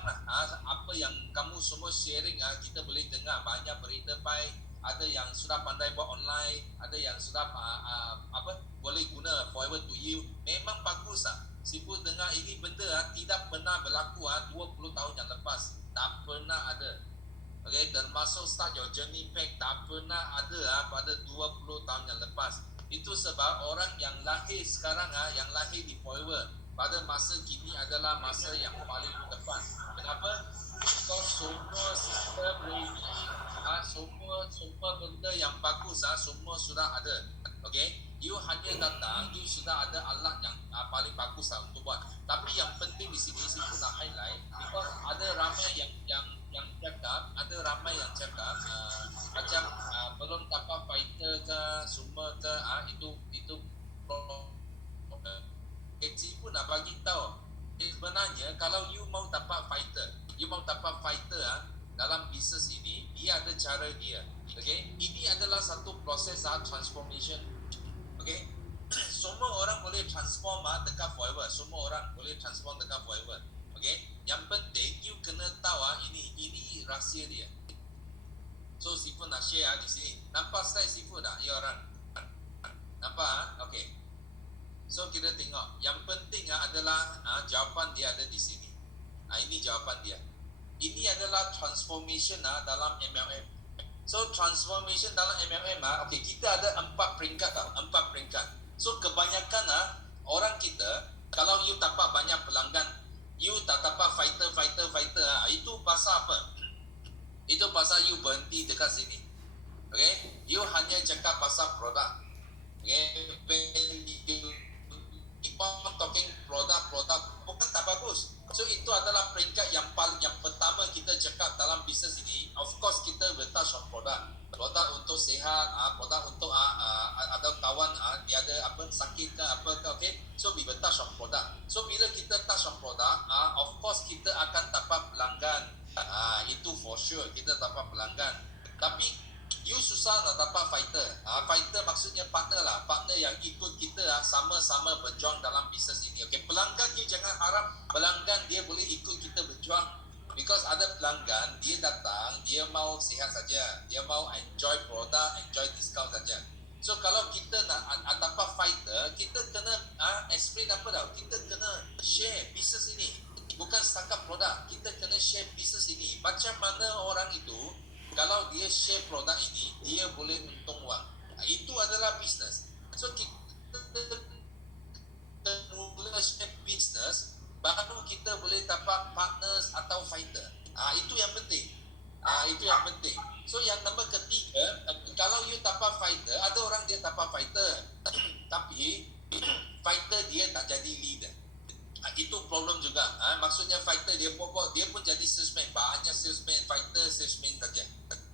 senang lah. Apa yang kamu semua sharing, kita boleh dengar banyak berita baik. Ada yang sudah pandai buat online, ada yang sudah boleh guna forever to you. Memang bagus lah. Sifu dengar ini benda tidak pernah berlaku 20 tahun yang lepas. Tak pernah ada. Okay, termasuk start your journey pack tak pernah ada pada 20 tahun yang lepas. Itu sebab orang yang lahir sekarang yang lahir di forever pada masa kini adalah masa yang paling depan. Kenapa? Because semua sistem ready, semua benda yang bagus semua sudah ada. Okay, you hanya datang, you sudah ada alat yang paling bagus untuk buat. Tapi yang penting di sini saya nak highlight, because ada ramai yang cakap, macam belum dapat fighter ke semua ke itu Kecil pun nak bagi tahu sebenarnya kalau you mau dapat fighter dalam bisnes ini, dia ada cara dia. Okay, ini adalah satu proses transformation. Okay, semua orang boleh transform dekat forever. Semua orang boleh transform dekat forever. Okay, yang penting you kena tahu ini rahsia dia. So Sifu nak share di sini. Nampak slide Sifu tak? Ya orang. Nampak? Okay. So kita tengok. Yang penting adalah jawapan dia ada di sini. Ini jawapan dia. Ini adalah transformation dalam MLM. So transformation dalam MLM okay, kita ada 4 peringkat tau. 4 peringkat. So kebanyakan orang kita, kalau you dapat banyak pelanggan, you tak dapat fighter, itu pasal apa? Itu pasal you berhenti dekat sini. Okay, you hanya cakap pasal produk. Okay, when you keep on talking produk bukan tak bagus. So itu adalah peringkat yang pertama kita cakap dalam bisnes ini. Of course kita touch on produk untuk sihat, produk untuk ada kawan dia ada sakit ke apa ke, okay. So we touch on produk. So bila kita touch on produk, of course kita akan dapat pelanggan. Itu for sure kita dapat pelanggan. Tapi you susah nak dapat fighter. Fighter maksudnya partner lah. Partner yang ikut kita sama-sama berjuang dalam bisnes ini. Okay, pelanggan you jangan harap pelanggan dia boleh ikut kita berjuang. Because ada pelanggan, dia datang, dia mau sihat saja. Dia mau enjoy produk, enjoy discount saja. So kalau kita nak dapat fighter, kita kena explain apa tau. Kita kena share bisnes ini. Bukan setakat produk. Kita kena share bisnes ini. Macam mana orang itu kalau dia share produk ini, dia boleh untung wang. Itu adalah bisnes. So kita mula share bisnes, baru kita boleh dapat partners atau fighter. Itu yang penting. Itu yang penting. So yang nombor ketiga, kalau you dapat fighter, ada orang dia dapat fighter, tapi fighter dia tak jadi leader. Itu problem juga. Maksudnya fighter dia pun jadi salesman. Banyak salesman, fighter salesman saja.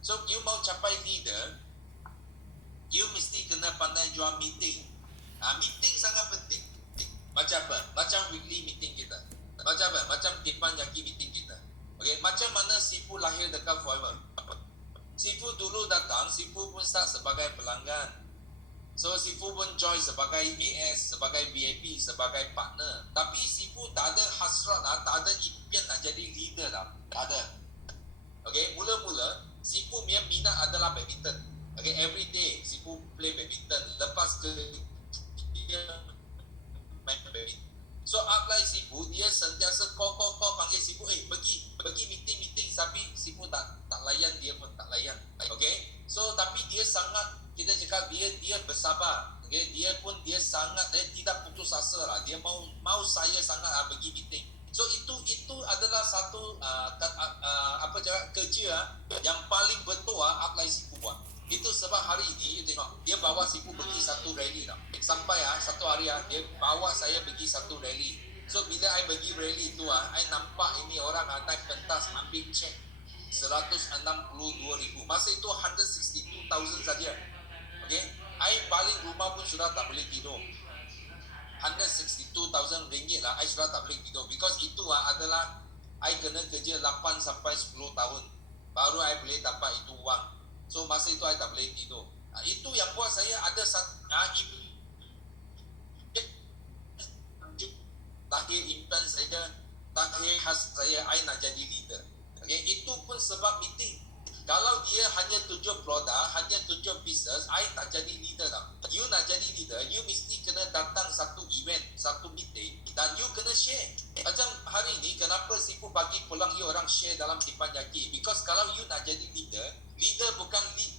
So you mau capai leader, you mesti kena pandai jual meeting. Meeting sangat penting. Macam apa? Macam weekly meeting kita. Macam apa? Macam tipan jaki meeting kita. Okay, macam mana Sifu lahir dekat forever? Sifu dulu datang, Sifu pun start sebagai pelanggan. So Sifu pun join sebagai AS, sebagai VIP, sebagai partner. Tapi Sifu tak ada hasrat tak ada impian nak jadi leader tak ada. Okay, mula-mula Sifu punya minat adalah badminton. Okay, every day Sifu play badminton. Lepas ke dia main badminton. So upline Sifu, dia sentiasa call panggil Sifu, pergi meeting. Tapi Sifu tak layan, dia pun tak layan. Okay, so tapi dia sangat, kita cakap dia bersabar. Okay, dia sangat, dia tidak putus asa lah. Dia mau saya sangat pergi meeting. So itu adalah satu kerja yang paling betul upline Sifu buat. Itu sebab hari ini you tengok, dia bawa Sifu pergi satu rally sampai satu hari dia bawa saya pergi satu rally. So bila I pergi rally tu I nampak ini orang naik pentas ambil cek 162,000. Masa itu 162,000 saja. Okay, I balik rumah pun sudah tak boleh tidur. 162,000 ringgit lah, I sudah tak boleh tidur. Because itu adalah I kena kerja 8 sampai 10 tahun baru I boleh dapat itu wang. So masa itu I tak boleh tidur. Itu yang buat saya ada lahir impian saya takhir khas saya, I nak jadi leader. Okay, itu pun sebab meeting. Kalau dia hanya 7 produk, hanya 7 business, I tak jadi leader tau. You nak jadi leader, you mesti kena datang satu event, satu meeting dan you kena share. Macam hari ni, kenapa Sifu bagi peluang you orang share dalam Teppanyaki? Because kalau you nak jadi leader, leader bukan lead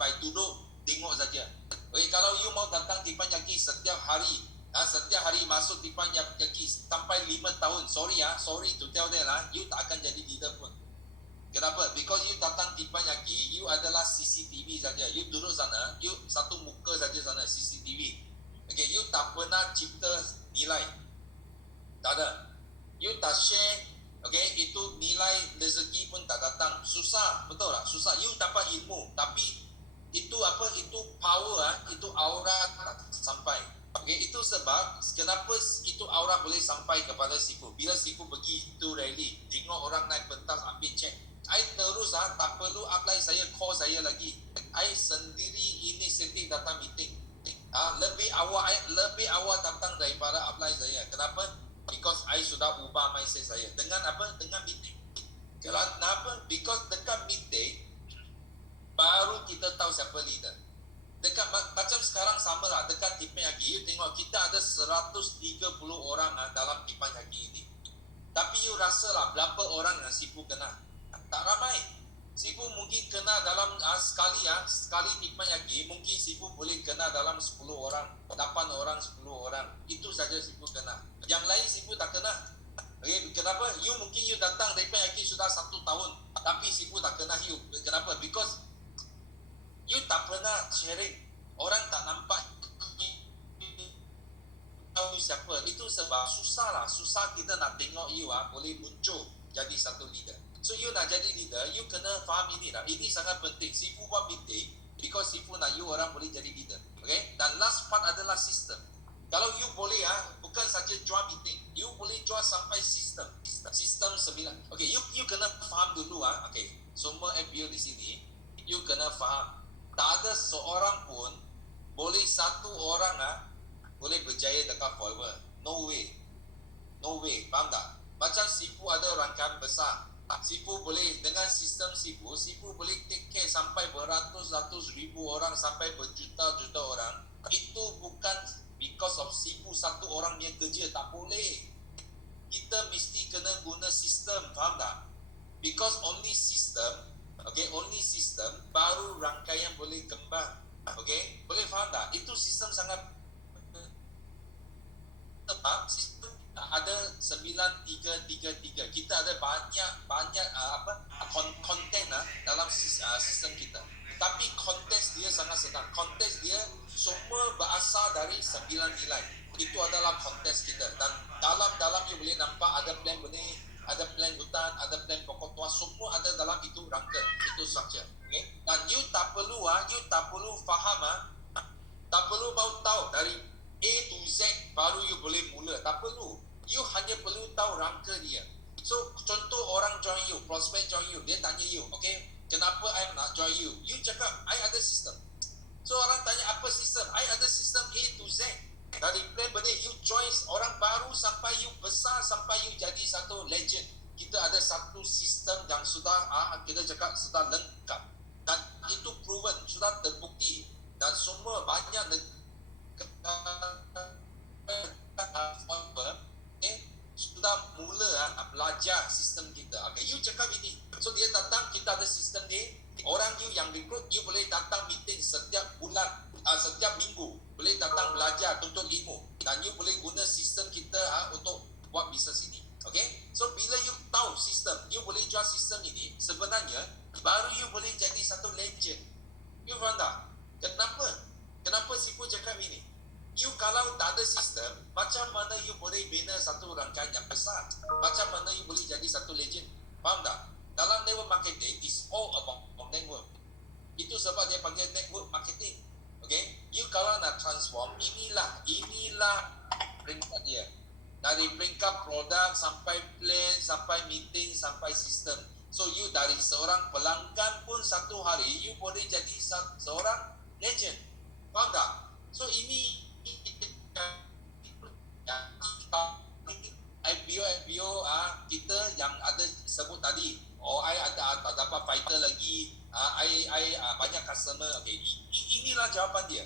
by duduk, tengok saja. Okay, kalau you mau datang Teppanyaki setiap hari, setiap hari masuk Teppanyaki sampai 5 tahun, sorry to tell them you tak akan jadi leader pun. Kenapa? Because you datang Teppanyaki, you adalah CCTV saja. You duduk sana, you satu muka saja sana, CCTV. Okay, you tak pernah cipta nilai. Tak ada. You tak share, okay, itu nilai rezeki pun tak datang. Susah, betul tak? Susah. You dapat ilmu, tapi itu apa? Itu power, itu aura tak sampai. Okay, itu sebab kenapa itu aura boleh sampai kepada Sifu. Bila Sifu pergi itu rally, tengok orang naik pentas ambil cek. I terus tak perlu apply, saya call saya lagi. I sendiri inisiatif datang meeting. Lebih awal datang daripada apply saya. Kenapa? Because I sudah ubah mindset saya. Dengan apa? Dengan meeting. Kenapa? Because dekat meeting baru kita tahu siapa leader. Dekat macam sekarang sama lah, dekat Teppanyaki, you tengok kita ada 130 orang dalam Teppanyaki ini. Tapi you rasa lah berapa orang yang Sifu kenal? Tak ramai. Sifu mungkin kena dalam sekali Teppanyaki, mungkin Sifu boleh kena dalam 10 orang, 8 orang, 10 orang. Itu saja Sifu kena. Yang lain Sifu tak kena. Okay, kenapa? You mungkin you datang Teppanyaki sudah 1 tahun, tapi Sifu tak kena you. Kenapa? Because you tak pernah sharing. Orang tak nampak tahu siapa. Itu sebab susah kita nak tengok you boleh muncul jadi satu leader. So you nak jadi leader, you kena faham ini lah. Ini sangat penting. Sifu buat meeting because Sifu nak you orang boleh jadi leader. Okay? Dan last part adalah sistem. Kalau you boleh bukan saja jual meeting, you boleh jual sampai sistem. Sistem 9. Okay, you kena faham dulu okay. Semua FBO di sini, you kena faham. Tak ada seorang pun boleh satu orang boleh berjaya dekat Forever. No way. Faham tak? Macam Sifu ada rangkaian besar. Sifu boleh dengan sistem Sifu boleh take care sampai beratus-ratus ribu orang sampai berjuta-juta orang. Itu bukan because of Sifu satu orang yang kerja, tak boleh. Kita mesti kena guna sistem, faham tak? Because only system baru rangkaian boleh kembang. Okay, boleh faham tak? Itu sistem sangat tepat. Sistem ada 9333. Kita ada banyak konten dalam sistem kita. Tapi konteks dia sangat senang. Konteks dia semua berasal dari 9 nilai. Itu adalah konteks kita. Dan dalam you boleh nampak ada plan benih, ada plan hutan, ada plan pokok tua, semua ada dalam itu rangka, itu structure. Okay? Dan you tak perlu faham, tak perlu mau tahu dari A to Z baru you boleh mula. Tak perlu. You hanya perlu tahu rangka dia. So, contoh orang join you, prospect join you, dia tanya you, okay, kenapa I nak join you? You cakap, I ada sistem. So, orang tanya apa sistem? I ada sistem A to Z. Dari plan benih, you join orang baru sampai you besar, sampai you jadi satu legend. Kita ada satu sistem yang sudah, kita cakap sudah lengkap. Dan itu proven, sudah terbukti. Dan semua banyak sudah mula belajar sistem kita. Okay, you cakap ini. So dia datang, kita ada sistem ni. Orang you yang recruit, you boleh datang meeting setiap bulan, setiap minggu. Boleh datang belajar, tuntut ilmu. Dan you boleh guna sistem kita untuk buat bisnes ini. Okay, so bila you tahu sistem, you boleh jual sistem ini. Sebenarnya, baru you boleh jadi satu legend. You faham tak? Kenapa Sifu cakap ini? You kalau tak ada sistem, macam mana you boleh bina satu rangkaian yang besar? Macam mana you boleh jadi satu legend? Faham tak? Dalam network marketing, is all about network. Itu sebab dia panggil network marketing. Okay? You kalau nak transform, inilah peringkat dia. Dari peringkat produk, sampai plan, sampai meeting, sampai sistem. So you dari seorang pelanggan pun satu hari, you boleh jadi seorang legend. Faham tak? So ini FBO kita yang ada sebut tadi, I ada dapat fighter lagi, I banyak customer. Okay, inilah jawapan dia.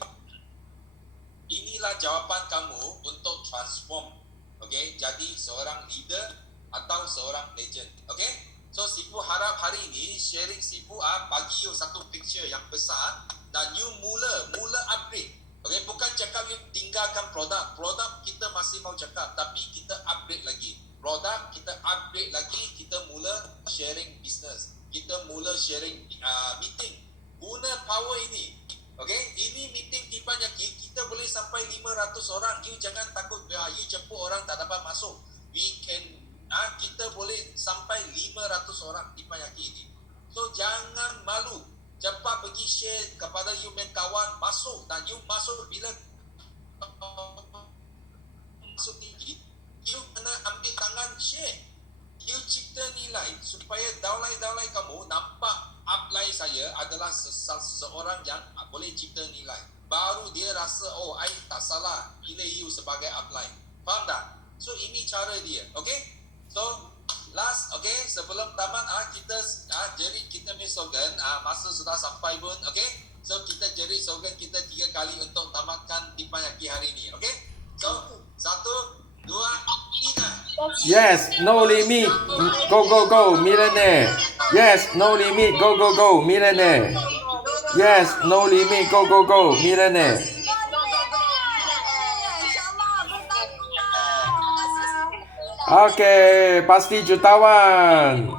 Inilah jawapan kamu untuk transform, okay, jadi seorang leader atau seorang legend. Okay, so Sifu harap hari ini sharing Sifu bagi you satu picture yang besar dan you mula upgrade. Okay, bukan cakap you tinggalkan produk kita masih mau cakap, tapi kita upgrade lagi produk, kita upgrade lagi, kita mula sharing business, kita mula sharing meeting, guna power ini. Okay, ini meeting Teppanyaki kita boleh sampai 500 orang. You jangan takut you jemput orang tak dapat masuk. We can kita boleh sampai 500 orang Teppanyaki ini. So jangan malu, cepat pergi share kepada you main kawan, masuk. Dan you masuk bila masuk tinggi, you kena ambil tangan share. You cipta nilai supaya downline kamu nampak upline saya adalah seseorang yang boleh cipta nilai. Baru dia rasa, oh, I tak salah pilih you sebagai upline. Faham tak? So ini cara dia. Okay, so last, okay, sebelum tamat kita jerit kita punya slogan. Masa sudah sampai pun. Okay, so kita jerit slogan kita 3 kali untuk tamatkan Teppanyaki hari ini. Okay, so 1, 2, 3. Yes, no limit. Go, millionaire. Yes, no limit. Go, millionaire. Yes, no limit. Go, millionaire. Okay, pasti jutawan.